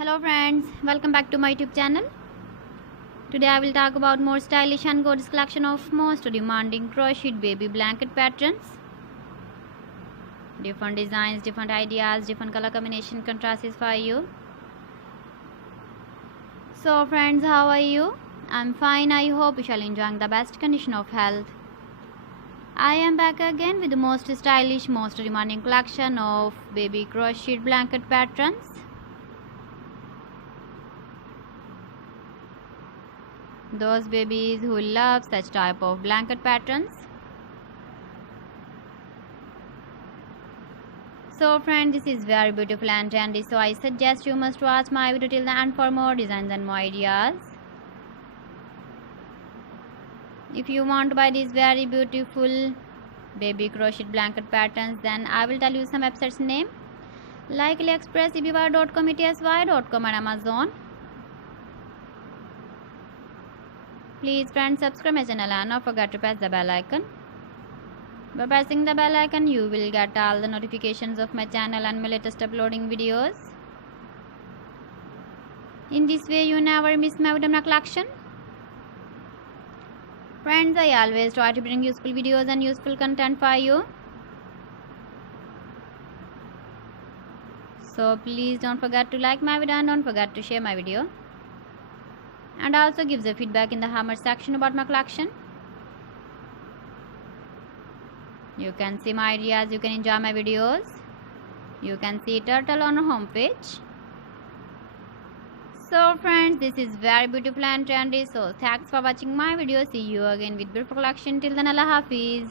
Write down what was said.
Hello friends, welcome back to my YouTube channel. Today I will talk about more stylish and gorgeous collection of most demanding crocheted baby blanket patterns. Different designs, different ideas, different color combination contrasts for you. So friends, how are you? I'm fine. I hope you shall enjoy the best condition of health. I am back again with the most stylish, most demanding collection of baby crocheted blanket patterns. Those babies who love such type of blanket patterns. So friends, this is very beautiful and trendy, so I suggest you must watch my video till the end for more designs and more ideas. If you want to buy these very beautiful baby crocheted blanket patterns, then I will tell you some websites name like AliExpress, eBay.com, etsy.com and Amazon. Please friends, subscribe my channel and don't forget to press the bell icon. By pressing the bell icon, you will get all the notifications of my channel and my latest uploading videos. In this way, you never miss my video collection. Friends, I always try to bring useful videos and useful content for you. So please don't forget to like my video and don't forget to share my video. And also give the feedback in the comment section about my collection. You can see my ideas, you can enjoy my videos. You can see turtle on our homepage. So friends, this is very beautiful and trendy. So thanks for watching my video. See you again with beautiful collection. Till then, Allah Hafiz.